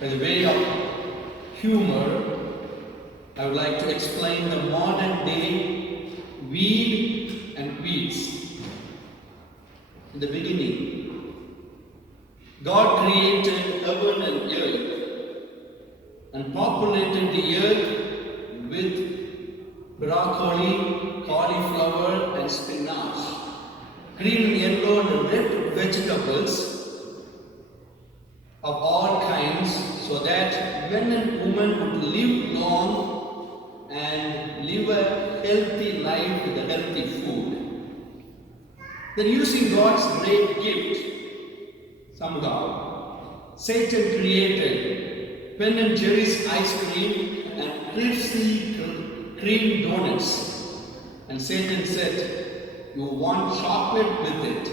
By the way of humor, I would like to explain the modern day weed and weeds. In the beginning, God created heaven and earth and populated the earth with broccoli, cauliflower and spinach, green, yellow and red vegetables of all kinds, so that men and women would live long and live a healthy life with a healthy food. Then, using God's great gift, somehow, Satan created Ben and Jerry's ice cream and Krispy Kreme donuts. And Satan said, "You want chocolate with it?"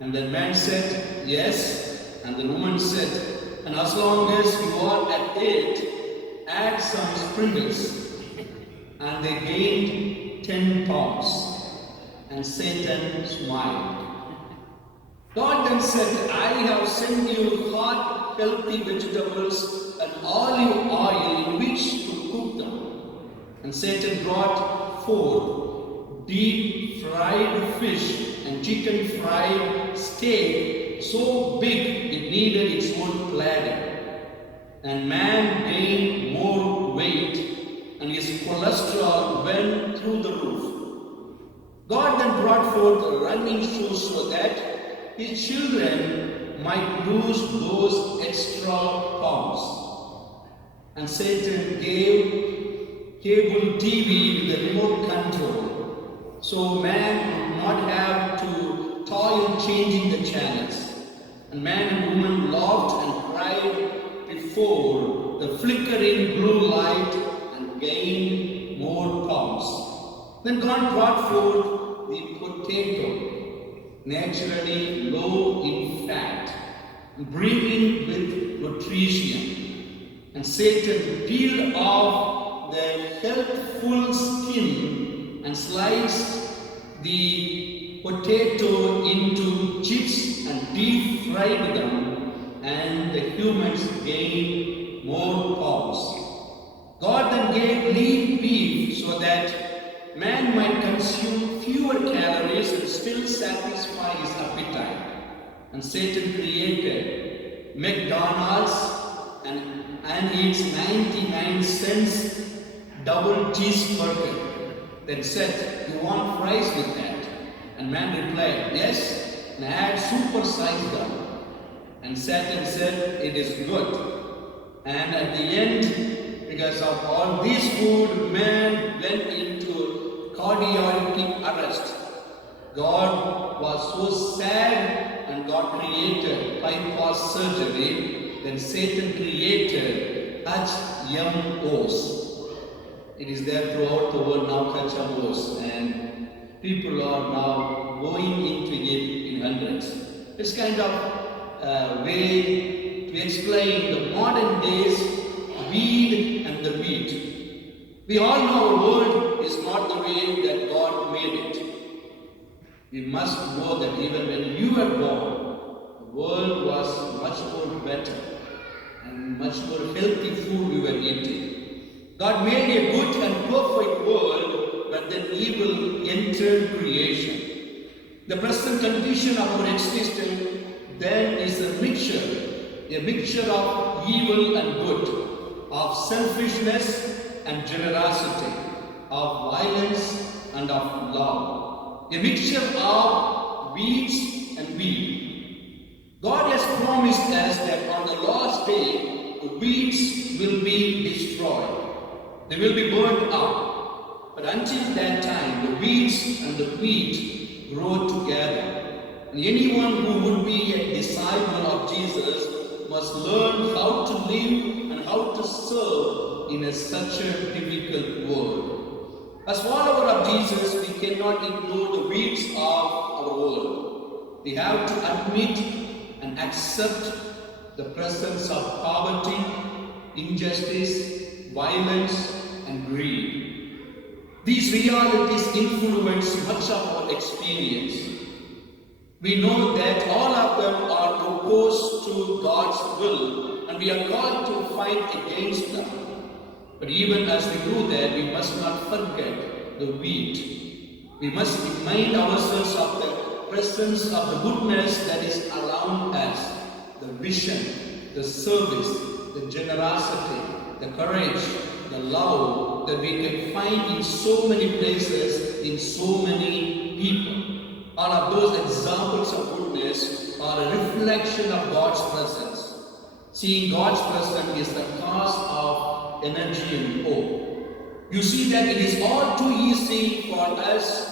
And the man said, "Yes." And the woman said, "And as long as you are at it, add some sprinkles." And they gained 10 pounds. And Satan smiled. God then said, "I have sent you hot, healthy vegetables and olive oil in which to cook them." And Satan brought forth deep fried fish and chicken fried steak so big it needed its own platter. And man gained more weight and his cholesterol went through the roof. God then brought forth running shoes so that his children might lose those extra pounds. And Satan gave cable TV with a remote control, so man would not have to toil changing the channels. And man and woman laughed and cried before the flickering blue light and gained more pounds. Then God brought forth the potato, naturally low in fat, brimming with nutrition. And Satan peeled off the healthful skin and sliced the potato into chips and deep fried them, and the humans gained more pounds. God then gave lean beef so that man might consume fewer calories and still satisfy his appetite. And Satan created McDonald's and its 99-cent double cheeseburger. Then said, "You want fries with that?" And man replied, "Yes, and add supersized them." And Satan said, "It is good." And at the end, because of all this food, man went into cardiac arrest. God was so sad and God created bypass surgery. Then Satan created HMOs. It is there throughout the world now, HMOs, and people are now going into it in hundreds. It's kind of a way to explain the modern days weed and the wheat. We all know our world is not the way that God made it. We must know that even when you were born, the world was much more better and much more healthy food we were eating. God made a good and perfect world, but then evil entered creation. The present condition of our existence then is a mixture of evil and good, of selfishness and generosity, of violence and of love, a mixture of weeds and weed. God has promised us that on the last day, the weeds will be destroyed. They will be burned up. But until that time, the weeds and the wheat grow together. And anyone who would be a disciple of Jesus must learn how to live and how to serve in such a difficult world. As followers of Jesus, we cannot ignore the weeds of our world. We have to admit and accept the presence of poverty, injustice, violence, and greed. These realities influence much of our experience. We know that all of them are opposed to God's will, and we are called to fight against them. But even as we do that, we must not forget the wheat. We must remind ourselves of the presence of the goodness that is around us, the vision, the service, the generosity, the courage, the love that we can find in so many places, in so many people. All of those examples of goodness are a reflection of God's presence. Seeing God's presence is the cause of energy and hope. You see that it is all too easy for us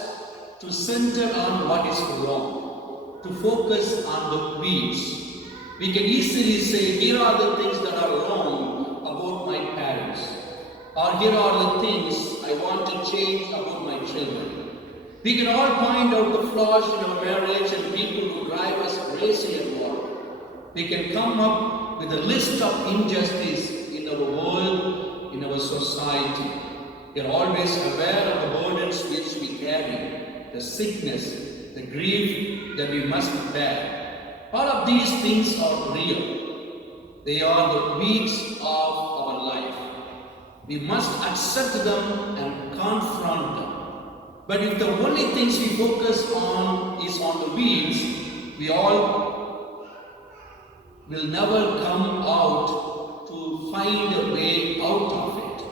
to center on what is wrong, to focus on the weeds. We can easily say, here are the things that are wrong about my parents, or here are the things I want to change about my children. We can all point out the flaws in our marriage and people who drive us crazy at work. We can come up with a list of injustice in our world, in our society. We are always aware of the burdens which we carry, the sickness, the grief that we must bear. All of these things are real. They are the weeds of our life. We must accept them and confront them. But if the only things we focus on is on the weeds, we all will never come out to find a way out of it.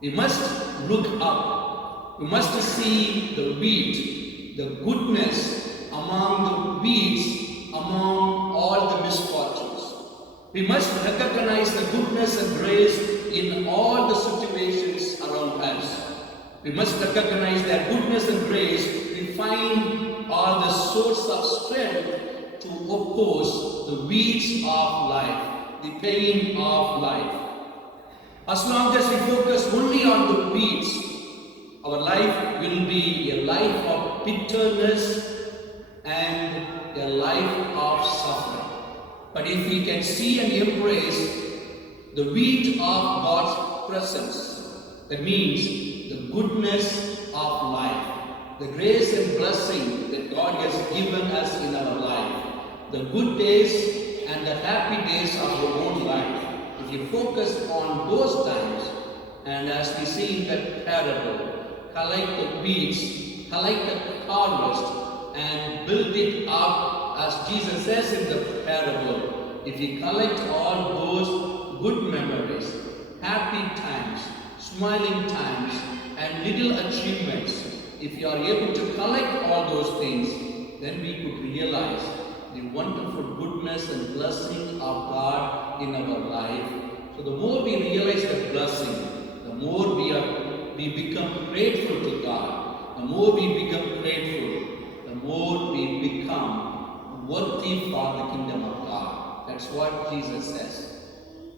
We must look up. We must see the wheat, the goodness among the weeds, among all the misfortunes. We must recognize the goodness and grace in all the situations around us. We must recognize that goodness and grace we find are the source of strength to oppose the weeds of life, the pain of life. As long as we focus only on the weeds, our life will be a life of bitterness and a life of suffering. But if we can see and embrace the wheat of God's presence, that means the goodness of life, the grace and blessing that God has given us in our life, the good days and the happy days of our own life. If you focus on those times, and as we see in that parable, collect the weeds, collect the harvest, and build it up, as Jesus says in the parable. If you collect all those good memories, happy times, smiling times, and little achievements, if you are able to collect all those things, then we could realize the wonderful goodness and blessing of God in our life. So the more we realize the blessing, the more we become grateful to God. The more we become grateful, the more we become worthy for the kingdom of God. That's what Jesus says.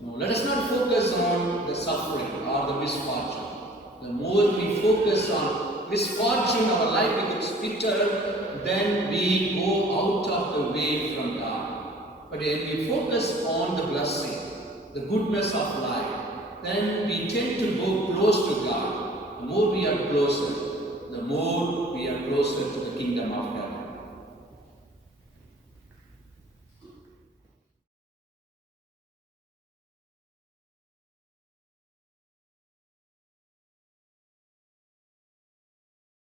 No, let us not focus on the suffering or the misfortune. The more we focus on misfortune, our life becomes bitter, then we go out of the way from God. But if we focus on the blessing, the goodness of life, then we tend to go close to God. The more we are closer, the more we are